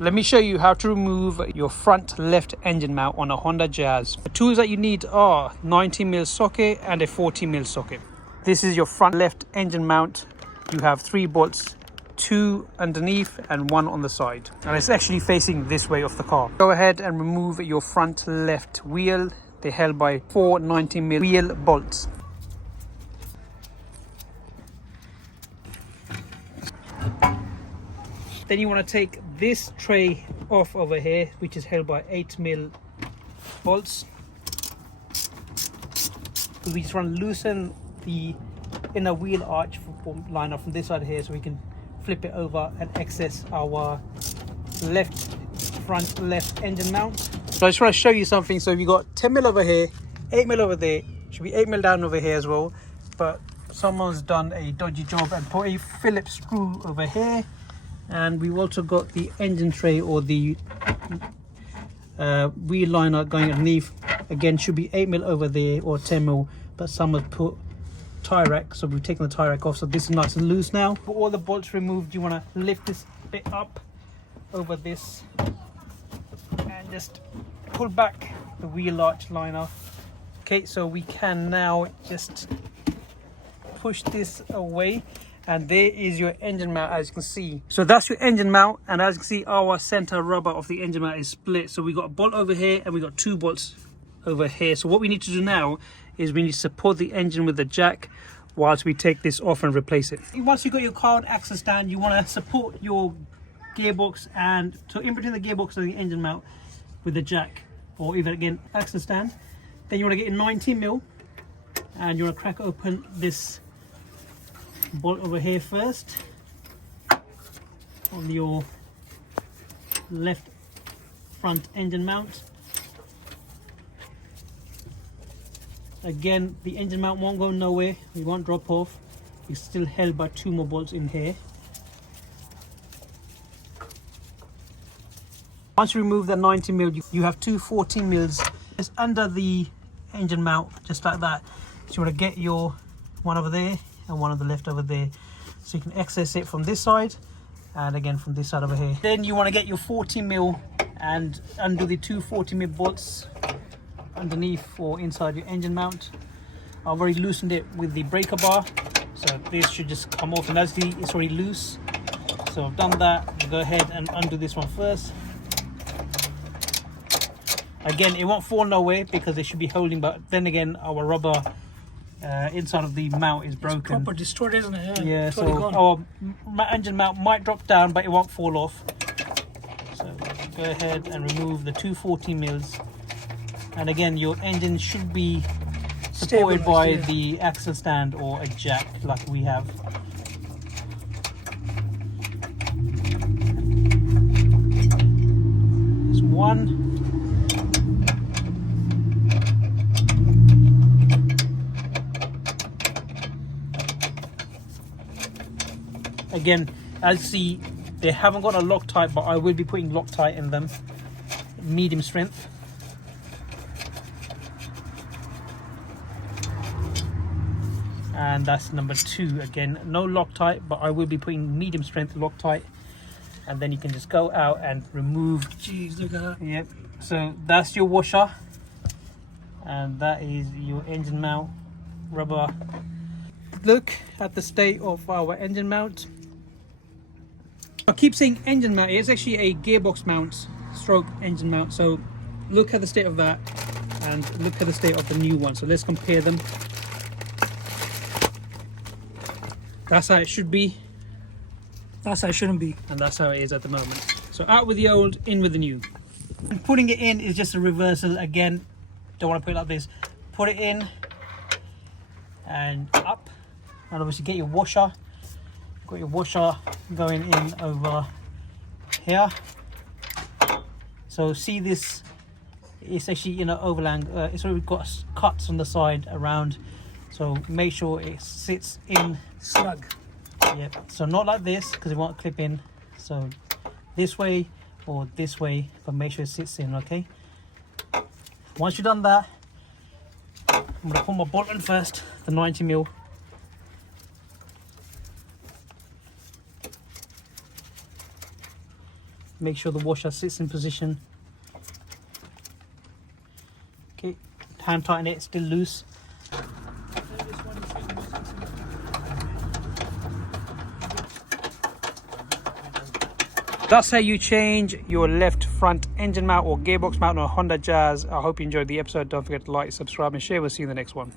Let me show you how to remove your front left engine mount on a Honda Jazz. The tools that you need are 90mm socket and a 40mm socket. This is your front left engine mount. You have 3 bolts, 2 underneath and 1 on the side. And it's actually facing this way of the car. Go ahead and remove your front left wheel. They're held by 4 90mm wheel bolts. Then you want to take this tray off over here, which is held by 8mm bolts. We just want to loosen the inner wheel arch liner from this side here, so we can flip it over and access our front left engine mount. So I just want to show you something. So you got 10mm over here, 8mm over there, should be 8mm down over here as well, but someone's done a dodgy job and put a Phillips screw over here. And we've also got the engine tray, or the wheel liner going underneath. Again, should be 8mm over there or 10mm, but someone put tie rack, so we've taken the tie rack off, so this is nice and loose now. For all the bolts removed, you want to lift this bit up over this and just pull back the wheel arch liner. Okay, so we can now just push this away, and there is your engine mount, as you can see. So that's your engine mount, and as you can see, our center rubber of the engine mount is split. So we got a bolt over here and we got 2 bolts over here. So what we need to do now is we need to support the engine with the jack whilst we take this off and replace it. Once you've got your car on axle stand, you want to support your gearbox, and so in between the gearbox and the engine mount with the jack, or even again axle stand. Then you want to get your 90mm and you want to crack open this bolt over here first on your left front engine mount. Again, the engine mount won't go nowhere, it won't drop off. It's still held by 2 more bolts in here. Once you remove the 90mm, you have 2 14mm just under the engine mount, just like that. So you want to get your one over there and one on the left over there, so you can access it from this side and again from this side over here. Then you want to get your 40mm and undo the 2 40mm bolts underneath or inside your engine mount. I've already loosened it with the breaker bar, so this should just come off, and as you see, it's already loose. So I've done that. Go ahead and undo this one first. Again, it won't fall nowhere because it should be holding, but then again, our rubber inside of the mount is broken. It's proper destroyed, isn't it? Yeah, so our engine mount might drop down, but it won't fall off. So go ahead and remove the 2 40mm, and again, your engine should be supported by the axle stand or a jack like we have. There's one. Again, as you see, they haven't got a Loctite, but I will be putting Loctite in them, medium strength. And that's number 2. Again, no Loctite, but I will be putting medium strength Loctite. And then you can just go out and remove. Jeez, look at that. Yep. So that's your washer, and that is your engine mount rubber. Look at the state of our engine mount. I keep saying engine mount, it's actually a gearbox mount stroke engine mount. So look at the state of that and look at the state of the new one. So let's compare them. That's how it should be. That's how it shouldn't be. And that's how it is at the moment. So out with the old, in with the new. And putting it in is just a reversal. Again, don't want to put it like this. Put it in and up, and obviously get your washer. Got your washer going in over here. So see this, it's actually in an overland. It's already got cuts on the side around, so make sure it sits in Snug. Yep. So not like this, because it won't clip in. So this way or this way, but make sure it sits in. Okay, once you've done that, I'm going to put my bolt in first, the 90mm. Make sure the washer sits in position. Okay, hand tighten it, still loose. That's how you change your left front engine mount or gearbox mount on a Honda Jazz. I hope you enjoyed the episode. Don't forget to like, subscribe and share. We'll see you in the next one.